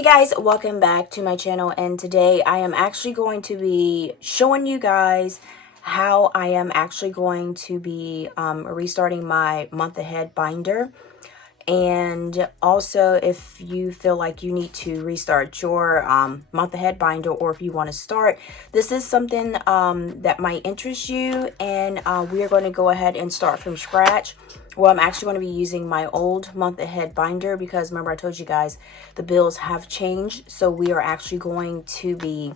Hey guys, welcome back to my channel, and today I am actually going to be showing you guys how I am actually going to be restarting my month ahead binder. And also, if you feel like you need to restart your month ahead binder, or if you want to start, this is something that might interest you, and we are going to go ahead and start from scratch. Well, I'm actually going to be using my old month ahead binder because remember I told you guys the bills have changed, so we are actually going to be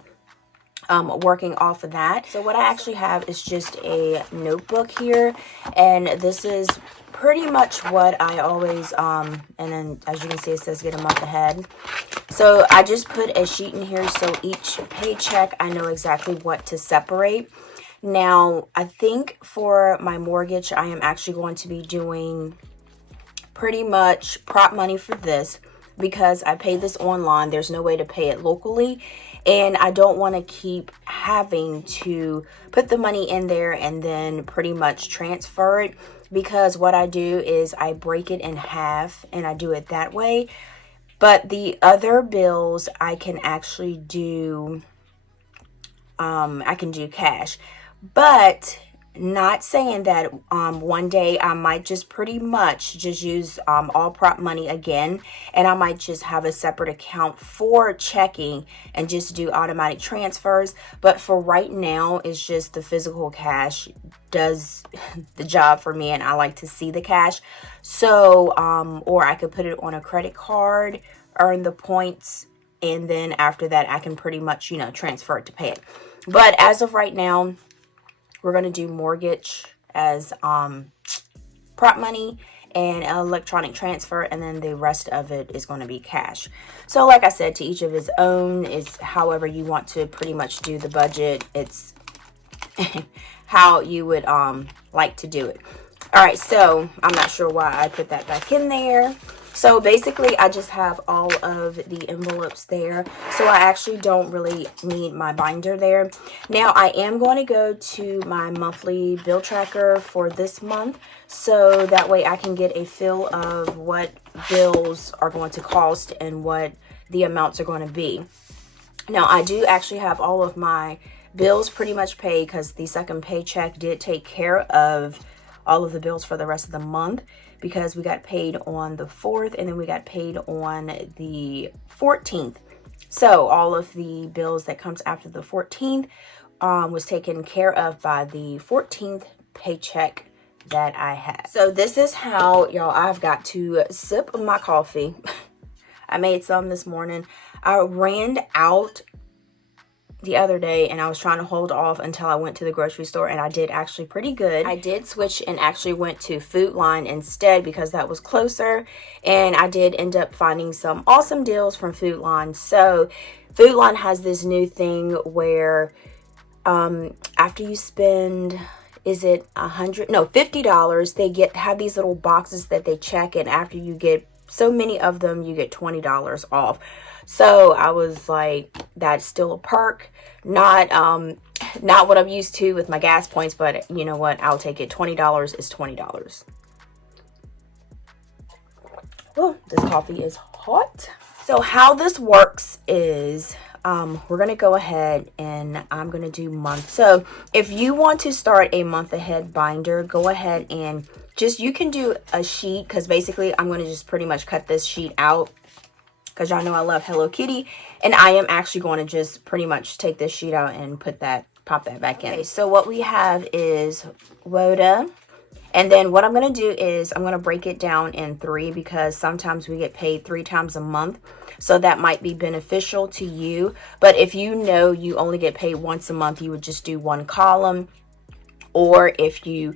working off of that. So what I actually have is just a notebook here, and this is pretty much what I always and then as you can see it says get a month ahead. So I just put a sheet in here so each paycheck I know exactly what to separate. Now I think for my mortgage I am actually going to be doing pretty much prop money for this because I paid this online. There's no way to pay it locally, and I don't want to keep having to put the money in there and then pretty much transfer it, because what I do is I break it in half and I do it that way. But the other bills I can actually do I can do cash, but not saying that one day I might just pretty much just use all prop money again, and I might just have a separate account for checking and just do automatic transfers. But for right now, it's just the physical cash does the job for me, and I like to see the cash. So or I could put it on a credit card, earn the points, and then after that I can pretty much, you know, transfer it to pay it. But as of right now, we're going to do mortgage as prop money and electronic transfer, and then the rest of it is going to be cash. So like I said, to each of his own, is however you want to pretty much do the budget. It's how you would like to do it. All right, so I'm not sure why I put that back in there. So basically I just have all of the envelopes there, so I actually don't really need my binder there. Now I am going to go to my monthly bill tracker for this month, so that way I can get a feel of what bills are going to cost and what the amounts are going to be. Now I do actually have all of my bills pretty much paid because the second paycheck did take care of all of the bills for the rest of the month, because we got paid on the 4th and then we got paid on the 14th. So all of the bills that comes after the 14th was taken care of by the 14th paycheck that I had. So this is how, y'all, I've got to sip my coffee. I made some this morning. I ran out the other day and I was trying to hold off until I went to the grocery store, and I did actually pretty good. I did switch and actually went to Food Line instead because that was closer, and I did end up finding some awesome deals from Food Line. So Food Line has this new thing where after you spend, is it $50, they have these little boxes that they check, and after you get so many of them you get $20 off. So I was like, that's still a perk. Not what I'm used to with my gas points, but you know what, I'll take it. $20 is $20. Oh, this coffee is hot. So how this works is we're gonna go ahead and I'm gonna do month. So if you want to start a month ahead binder, go ahead and just, you can do a sheet, because basically I'm going to just pretty much cut this sheet out because y'all know I love Hello Kitty, and I am actually going to just pretty much take this sheet out and pop that back in. Okay, so what we have is WODA, and then what I'm going to do is I'm going to break it down in 3, because sometimes we get paid 3 times a month, so that might be beneficial to you. But if you know you only get paid once a month, you would just do 1 column, or if you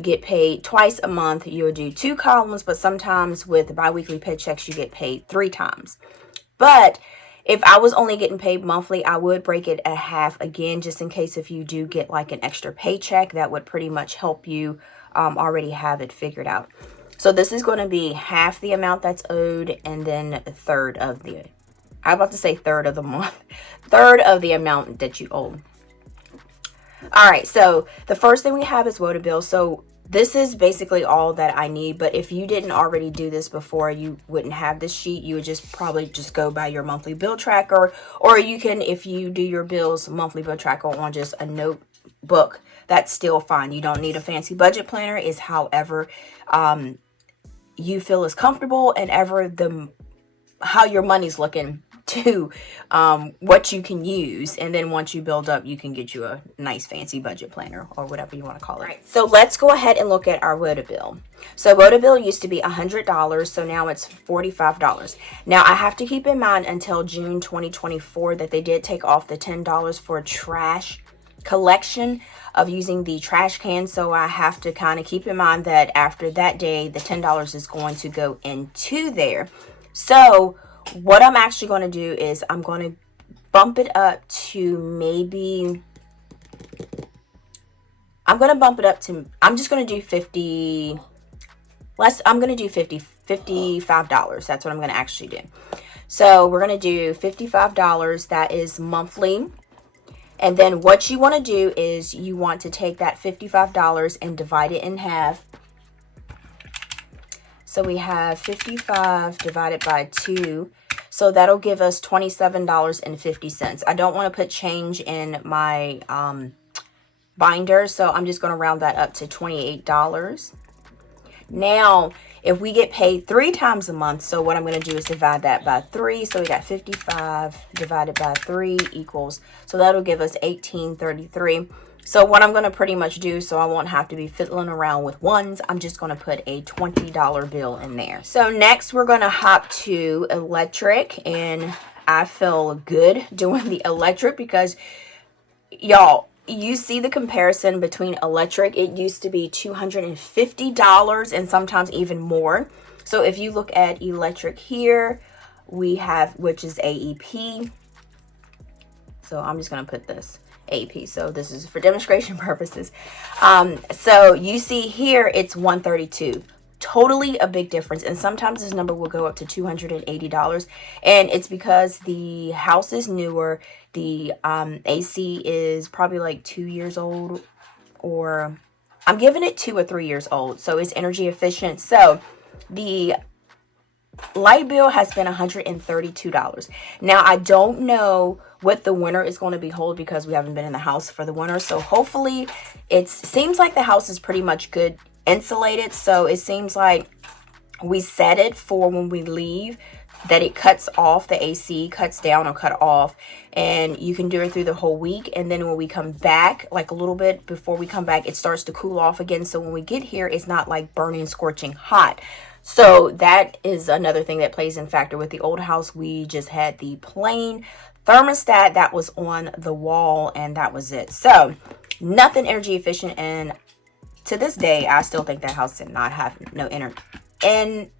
get paid twice a month, you'll do 2 columns. But sometimes with bi-weekly paychecks you get paid 3 times. But if I was only getting paid monthly, I would break it at half again, just in case if you do get like an extra paycheck, that would pretty much help you already have it figured out. So this is going to be half the amount that's owed, and then a third of the, I'm about to say third of the month, third of the amount that you owe. All right, so the first thing we have is WODA bill. So this is basically all that I need. But if you didn't already do this before, you wouldn't have this sheet. You would just probably just go by your monthly bill tracker, or you can, if you do your bills monthly bill tracker on just a notebook, that's still fine. You don't need a fancy budget planner. Is however you feel is comfortable, and ever how your money's looking to what you can use. And then once you build up, you can get you a nice fancy budget planner or whatever you want to call it. Right. So let's go ahead and look at our WOTA bill. So WOTA bill used to be $100, so now it's $45. Now I have to keep in mind until June 2024 that they did take off the $10 for trash collection of using the trash can. So I have to kind of keep in mind that after that day, the $10 is going to go into there. So what I'm actually going to do is I'm going to bump it up to maybe, I'm just going to do 50, I'm going to do $55. That's what I'm going to actually do. So we're going to do $55. That is monthly. And then what you want to do is you want to take that $55 and divide it in half. So we have 55 divided by 2. So that'll give us $27.50. I don't want to put change in my binder, so I'm just going to round that up to $28. Now, if we get paid 3 times a month, so what I'm going to do is divide that by 3. So we got 55 divided by 3 equals, so that'll give us $18.33. So what I'm going to pretty much do, so I won't have to be fiddling around with ones, I'm just going to put a $20 bill in there. So next we're going to hop to electric, and I feel good doing the electric because, y'all, you see the comparison between electric. It used to be $250 and sometimes even more. So if you look at electric here, we have, which is AEP. So I'm just going to put this AP. So this is for demonstration purposes. So you see here, it's $132. Totally a big difference. And sometimes this number will go up to $280. And it's because the house is newer. The AC is probably like 2 years old, or I'm giving it 2 or 3 years old. So it's energy efficient. So the light bill has been $132. Now, I don't know what the winter is going to behold because we haven't been in the house for the winter. So hopefully it seems like the house is pretty much good insulated. So it seems like we set it for when we leave that it cuts off, the AC cuts down or cut off, and you can do it through the whole week. And then when we come back, like a little bit before we come back, it starts to cool off again. So when we get here, it's not like burning, scorching hot. So that is another thing that plays in factor. With the old house, we just had the plain thermostat that was on the wall, and that was it. So nothing energy efficient. And to this day, I still think that house did not have no insulation.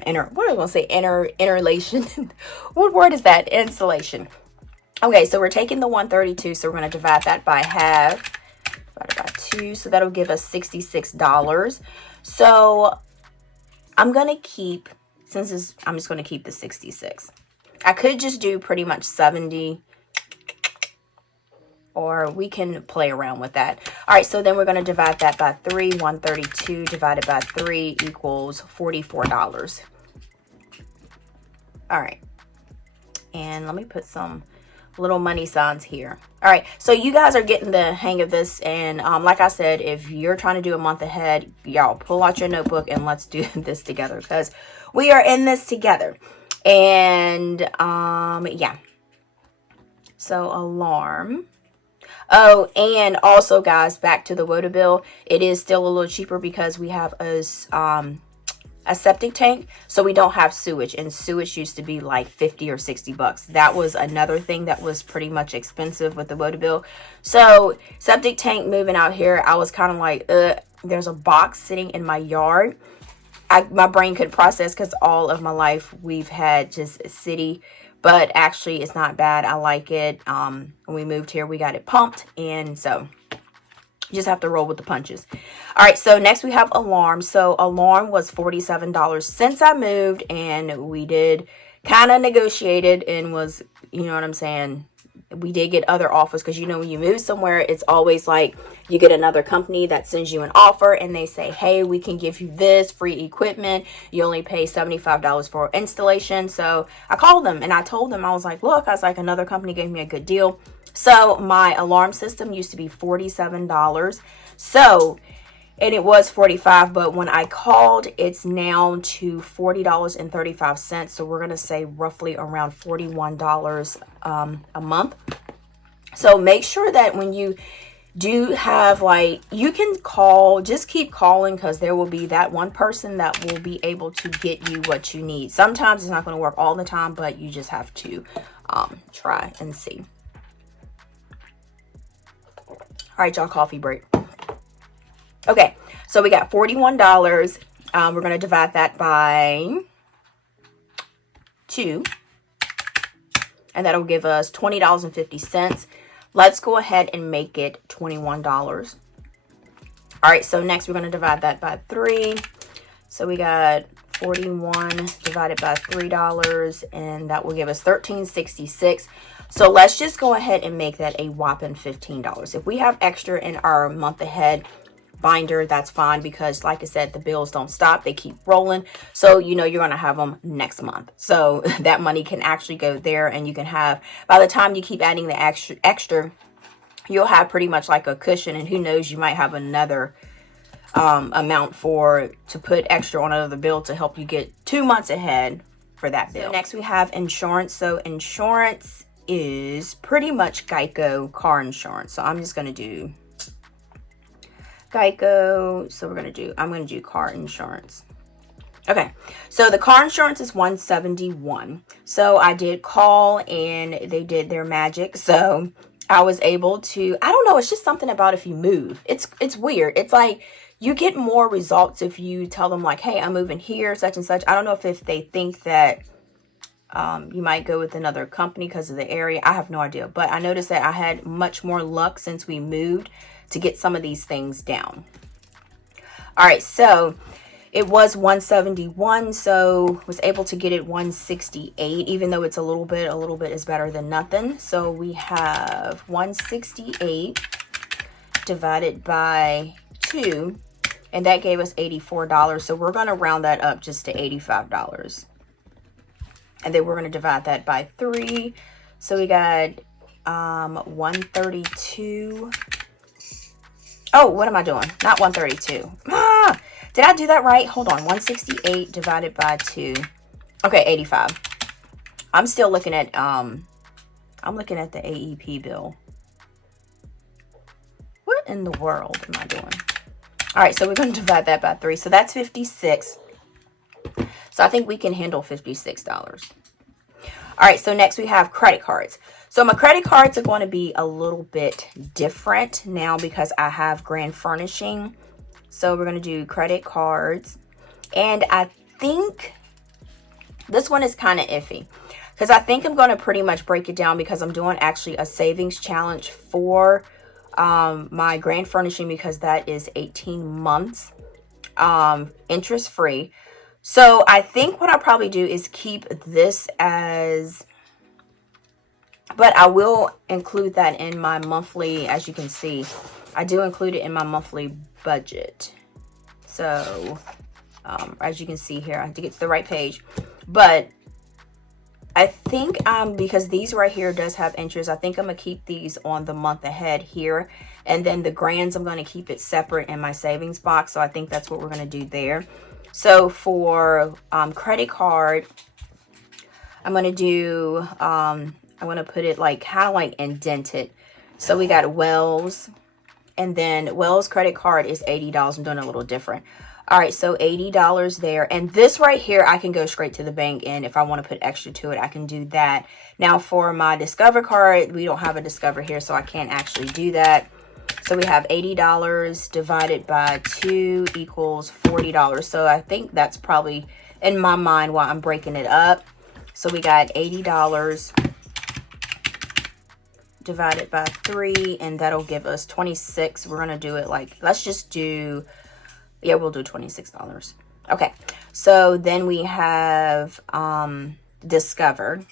What am I going to say? Interlation. What word is that? Insulation. Okay, so we're taking the 132. So we're going to divide that by half. Divided by 2. So that'll give us $66. So I'm going to keep, I'm just going to keep the 66. I could just do pretty much 70, or we can play around with that. All right, so then we're going to divide that by 3. 132 divided by 3 equals $44. All right, and let me put some little money signs here. All right, so you guys are getting the hang of this, and like I said, if you're trying to do a month ahead, y'all pull out your notebook and let's do this together, because we are in this together. And yeah, so alarm. Oh, and also guys, back to the WOTA bill, it is still a little cheaper because we have a septic tank, so we don't have sewage, and sewage used to be like 50 or 60 bucks. That was another thing that was pretty much expensive with the WOTA bill. So septic tank moving out here, I was kind of like, there's a box sitting in my yard. My brain could process because all of my life we've had just city, but actually it's not bad. I like it. When we moved here, we got it pumped, and so you just have to roll with the punches. All right, so next we have alarm. So alarm was $47 since I moved, and we did kind of negotiated and was, you know what I'm saying, we did get other offers, because you know when you move somewhere, it's always like you get another company that sends you an offer and they say, hey, we can give you this free equipment. You only pay $75 for installation. So I called them and I told them, I was like, look, I was like, another company gave me a good deal. So my alarm system used to be $47. So, and it was $45, but when I called, it's now to $40.35. So we're going to say roughly around $41 a month. So make sure that when you do have, like, you can call, just keep calling, because there will be that one person that will be able to get you what you need. Sometimes it's not going to work all the time, but you just have to try and see. All right, y'all, coffee break. Okay, so we got $41. We're going to divide that by 2. And that'll give us $20.50. Let's go ahead and make it $21. All right, so next we're going to divide that by 3. So we got 41 divided by $3, and that will give us $13.66. So let's just go ahead and make that a whopping $15. If we have extra in our month ahead binder, that's fine, because like I said, the bills don't stop, they keep rolling. So you know you're going to have them next month, so that money can actually go there, and you can have, by the time you keep adding the extra, you'll have pretty much like a cushion, and who knows, you might have another amount to put extra on another bill to help you get 2 months ahead for that bill. So next we have insurance. So insurance is pretty much Geico car insurance. So I'm just going to do Geico. So I'm going to do car insurance. Okay, so the car insurance is $171. So I did call and they did their magic. So I was able to, I don't know, it's just something about if you move. It's weird. It's like you get more results if you tell them like, hey, I'm moving here, such and such. I don't know if they think that you might go with another company because of the area. I have no idea. But I noticed that I had much more luck since we moved to get some of these things down. All right, so it was $171, so was able to get it $168, even though it's a little bit is better than nothing. So we have $168 divided by 2, and that gave us $84. So we're going to round that up just to $85. And then we're going to divide that by 3. So we got 132. Oh, what am I doing? Not 132. Did I do that right? Hold on. 168 divided by 2. Okay, 85. I'm still looking at I'm looking at the AEP bill. What in the world am I doing? All right, so we're going to divide that by 3. So that's 56. So I think we can handle $56. All right, so next we have credit cards. So my credit cards are going to be a little bit different now because I have Grand Furnishing. So we're going to do credit cards. And I think this one is kind of iffy, because I think I'm going to pretty much break it down, because I'm doing actually a savings challenge for my Grand Furnishing, because that is 18 months interest free. So I think what I'll probably do is keep this as, but I will include that in my monthly. As you can see, I do include it in my monthly budget. So as you can see here, I have to get to the right page, but I think because these right here does have interest, I think I'm gonna keep these on the month ahead here, and then the grands, I'm going to keep it separate in my savings box. So I think that's what we're going to do there. So for credit card, I'm going to do, I'm going to put it like kind of like indented. So we got Wells, and then Wells credit card is $80. I'm doing a little different. All right, so $80 there. And this right here, I can go straight to the bank, and if I want to put extra to it, I can do that. Now for my Discover card, we don't have a Discover here, so I can't actually do that. So we have $80 divided by 2 equals $40. So I think that's probably, in my mind, why I'm breaking it up. So we got $80 divided by 3, and that'll give us 26. We're going to do it like, let's just do, yeah, we'll do $26. Okay, so then we have Discover.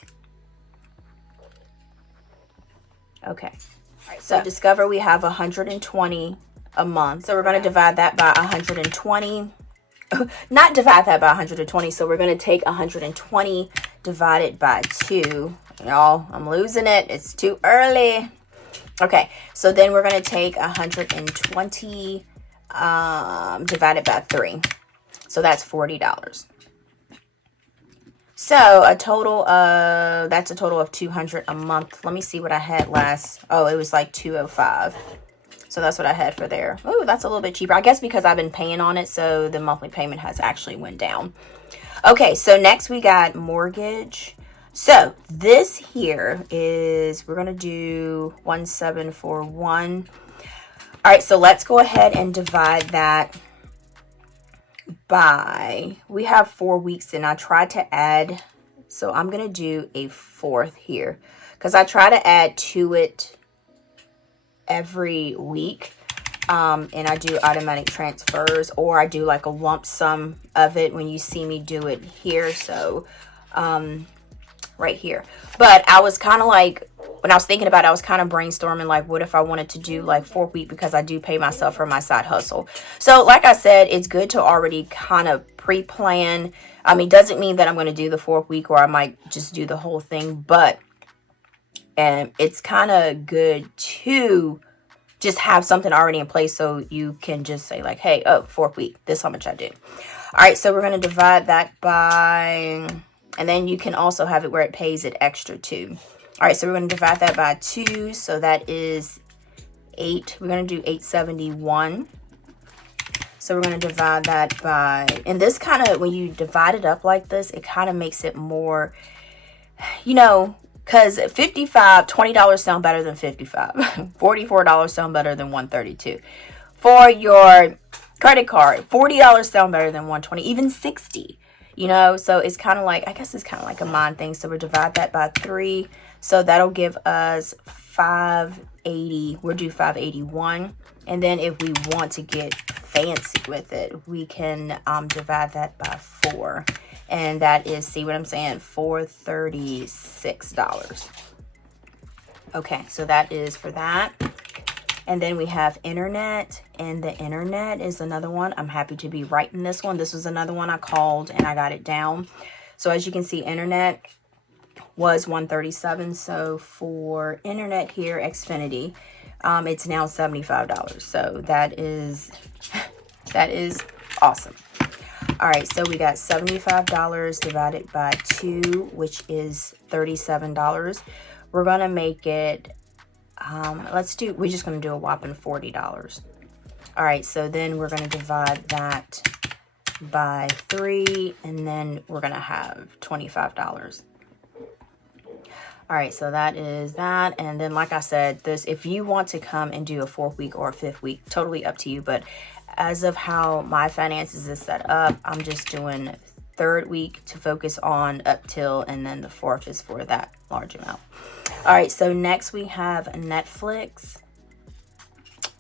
Okay. All right, so discover we have 120 a month. So we're going to divide that by 120. Not divide that by 120. So we're going to take 120 divided by 2. Y'all, I'm losing it. It's too early. Okay, so then we're going to take 120 divided by 3. So that's $40. So that's a total of 200 a month. Let me see what I had last. Oh, it was like 205. So that's what I had for there. Oh, that's a little bit cheaper. I guess because I've been paying on it, so the monthly payment has actually went down. Okay, so next we got mortgage. So this here is, we're going to do 1741. All right, so let's go ahead and divide that by, we have 4 weeks, and I tried to add, so I'm going to do a 4th here because I try to add to it every week. And I do automatic transfers, or I do like a lump sum of it when you see me do it here. So, right here. But I was kind of like, when I was thinking about it, I was kind of brainstorming, like, what if I wanted to do like 4 week, because I do pay myself for my side hustle. So like I said, it's good to already kind of pre-plan. I mean, doesn't mean that I'm going to do the 4th week, or I might just do the whole thing, but it's kind of good to just have something already in place, so you can just say like, hey, oh, 4th week, this is how much I do. All right, so we're going to divide that by, and then you can also have it where it pays it extra too. All right, so we're going to divide that by 2, so that is 8. We're going to do 871. So we're going to divide that by, and this kind of, when you divide it up like this, it kind of makes it more, you know, because $20 sound better than 55. $44 sound better than 132. For your credit card, $40 sound better than 120, even 60. You know, so it's kind of like, I guess it's kind of like a mind thing. So we'll divide that by 3. So that'll give us 580. We'll do 581. And then if we want to get fancy with it, we can divide that by 4. And that is, see what I'm saying, $436. Okay, so that is for that. And then we have internet, and the internet is another one. I'm happy to be writing this one. This was another one I called and I got it down. So as you can see, internet was $137. So for internet here, Xfinity, it's now $75. So that is awesome. All right, so we got $75 divided by 2, which is $37. We're gonna make it, we're just gonna do a whopping $40. All right, so then we're gonna divide that by 3, and then we're gonna have $25. All right, so that is that. And then, like I said, this, if you want to come and do a 4th week or a 5th week, totally up to you. But as of how my finances is set up, I'm just doing 3rd week to focus on up till, and then the 4th is for that large amount. All right, so next we have Netflix.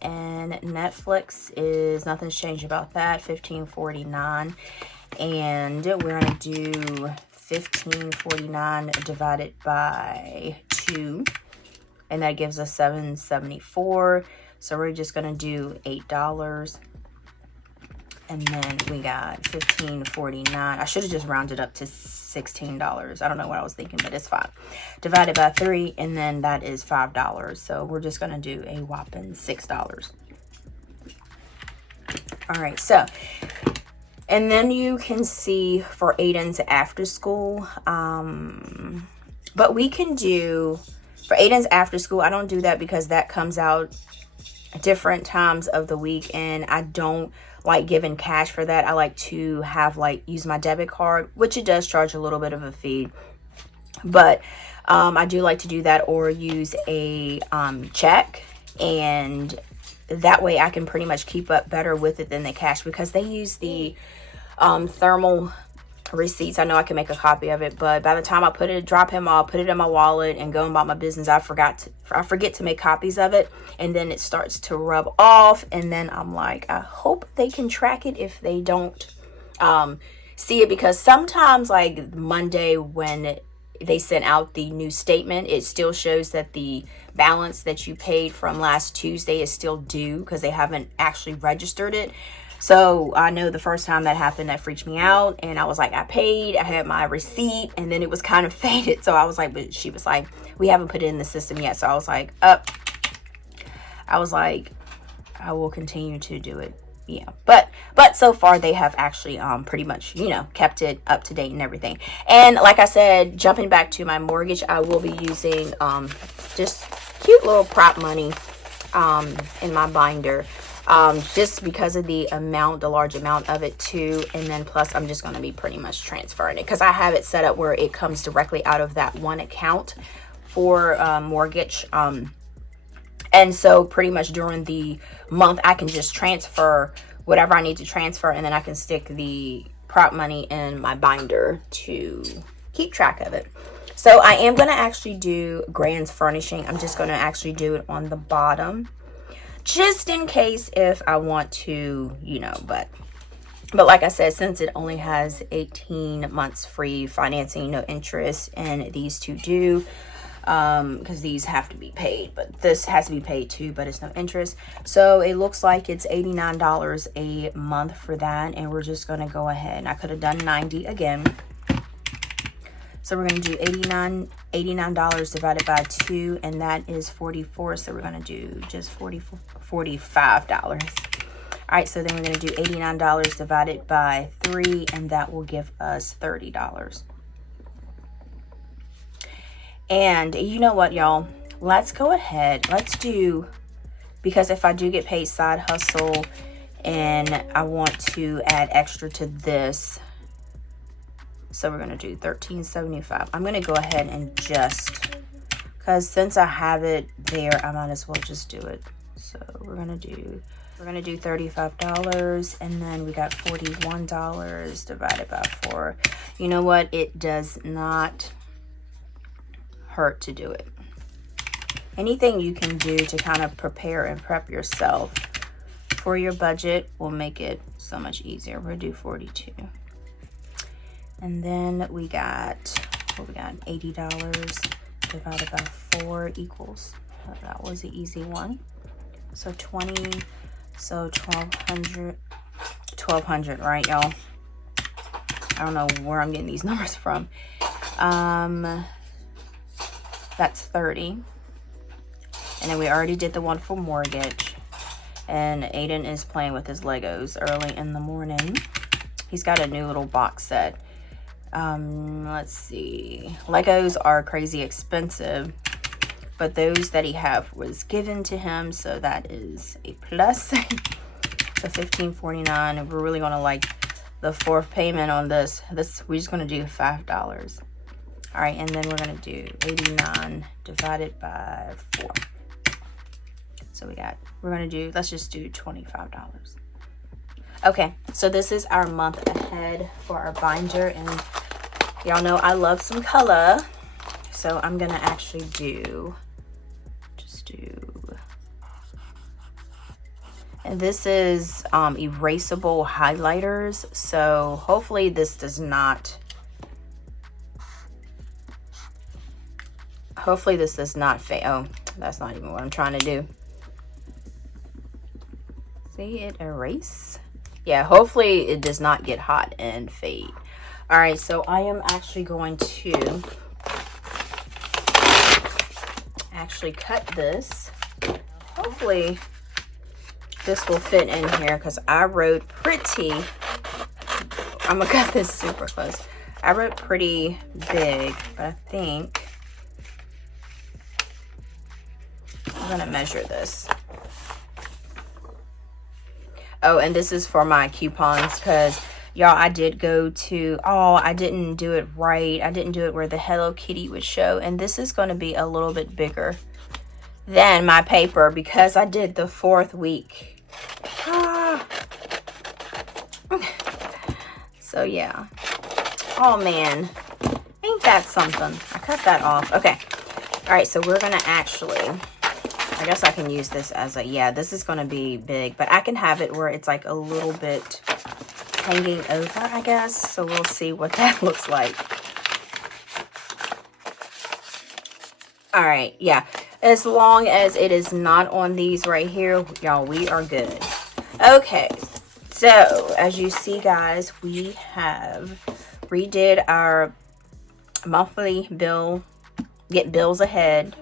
And Netflix is, nothing's changed about that, $15.49. And we're going to do $15.49 divided by 2. And that gives us $7.74. So we're just going to do $8. And then we got $15.49. I should have just rounded up to $16. I don't know what I was thinking, but it's fine. Divided by 3, and then that is $5. So we're just going to do a whopping $6. All right, so, and then you can see for Aiden's after school. But we can do, for Aiden's after school, I don't do that because that comes out different times of the week, and I don't like giving cash for that. I like to have, like, use my debit card, which it does charge a little bit of a fee, but I do like to do that, or use a check, and that way I can pretty much keep up better with it than the cash, because they use the thermal receipts. I know I can make a copy of it, but by the time I drop him off, put it in my wallet and go about my business, I forget to make copies of it, and then it starts to rub off, and then I'm like, I hope they can track it if they don't see it, because sometimes, like Monday, when they sent out the new statement, it still shows that the balance that you paid from last Tuesday is still due because they haven't actually registered it. So I know the first time that happened, that freaked me out. And I was like, I paid, I had my receipt, and then it was kind of faded. So I was like, but she was like, we haven't put it in the system yet. So I was like, I will continue to do it. Yeah, but so far they have actually pretty much, you know, kept it up to date and everything. And like I said, jumping back to my mortgage, I will be using just cute little prop money in my binder, just because of the large amount of it too. And then plus I'm just going to be pretty much transferring it because I have it set up where it comes directly out of that one account for mortgage. And so pretty much during the month, I can just transfer whatever I need to transfer, and then I can stick the prop money in my binder to keep track of it. So I am going to actually do Grand's furnishing. I'm just going to actually do it on the bottom, just in case if I want to, you know, but like I said, since it only has 18 months free financing, no interest, and these two do, because these have to be paid, but this has to be paid too, but it's no interest. So it looks like it's $89 a month for that, and we're just going to go ahead, and I could have done 90 again. So we're going to do $89 divided by 2, and that is 44. So we're going to do just $45. All right, so then we're going to do $89 divided by 3, and that will give us $30. And you know what, y'all? Let's go ahead. Let's do, because if I do get paid side hustle and I want to add extra to this, so we're going to do $13.75. I'm going to go ahead and just, because since I have it there, I might as well just do it. So we're going to do $35, and then we got $41 divided by 4. You know what? It does not hurt to do it. Anything you can do to kind of prepare and prep yourself for your budget will make it so much easier. We'll do 42. And then we got, what we got, $80 divided by 4 equals, that was an easy one. So 20, so 1200, right, y'all? I don't know where I'm getting these numbers from. That's 30. And then we already did the one for mortgage. And Aiden is playing with his Legos early in the morning. He's got a new little box set. Let's see. Legos are crazy expensive, but those that he have was given to him, so that is a plus. So $15.49, and we're really gonna like the fourth payment on this. We're just gonna do $5. All right, and then we're gonna do 89 divided by 4. So we're gonna do, let's just do $25. Okay, so this is our month ahead for our binder, and y'all know I love some color, so I'm gonna actually just do, and this is erasable highlighters, so hopefully this does not fade. Oh, that's not even what I'm trying to do. See it erase? Yeah, hopefully it does not get hot and fade. All right, so I am actually going to cut this. Hopefully this will fit in here because I wrote pretty, I'm gonna cut this super close. I wrote pretty big, but I think I'm gonna measure this. Oh, and this is for my coupons because, y'all, I did go to, I didn't do it right. I didn't do it where the Hello Kitty would show. And this is going to be a little bit bigger than my paper because I did the 4th week. So, yeah. Oh, man. Ain't that something? I cut that off. Okay. All right, so we're going to actually, I guess I can use this as a, yeah, this is going to be big, but I can have it where it's like a little bit hanging over, I guess. So we'll see what that looks like. All right, yeah. As long as it is not on these right here, y'all, we are good. Okay, so as you see, guys, we have redid our monthly bill, get bills ahead.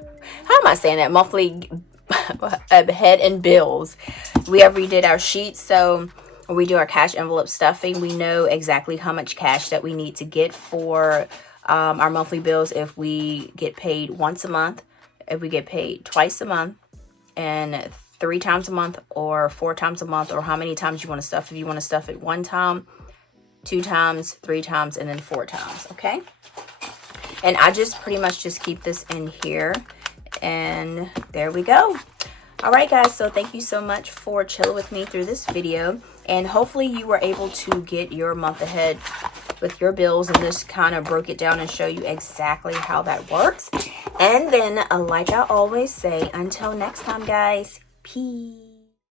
How am I saying that? Monthly ahead and bills. We have redid our sheets, so when we do our cash envelope stuffing, we know exactly how much cash that we need to get for our monthly bills if we get paid once a month, if we get paid twice a month, and 3 times a month, or 4 times a month, or how many times you want to stuff. If you want to stuff it 1 time, 2 times, 3 times, and then 4 times, okay? And I just pretty much just keep this in here, and there we go. All right, guys, so thank you so much for chilling with me through this video, and hopefully you were able to get your month ahead with your bills, and just kind of broke it down and show you exactly how that works. And then, like I always say, until next time, guys, peace.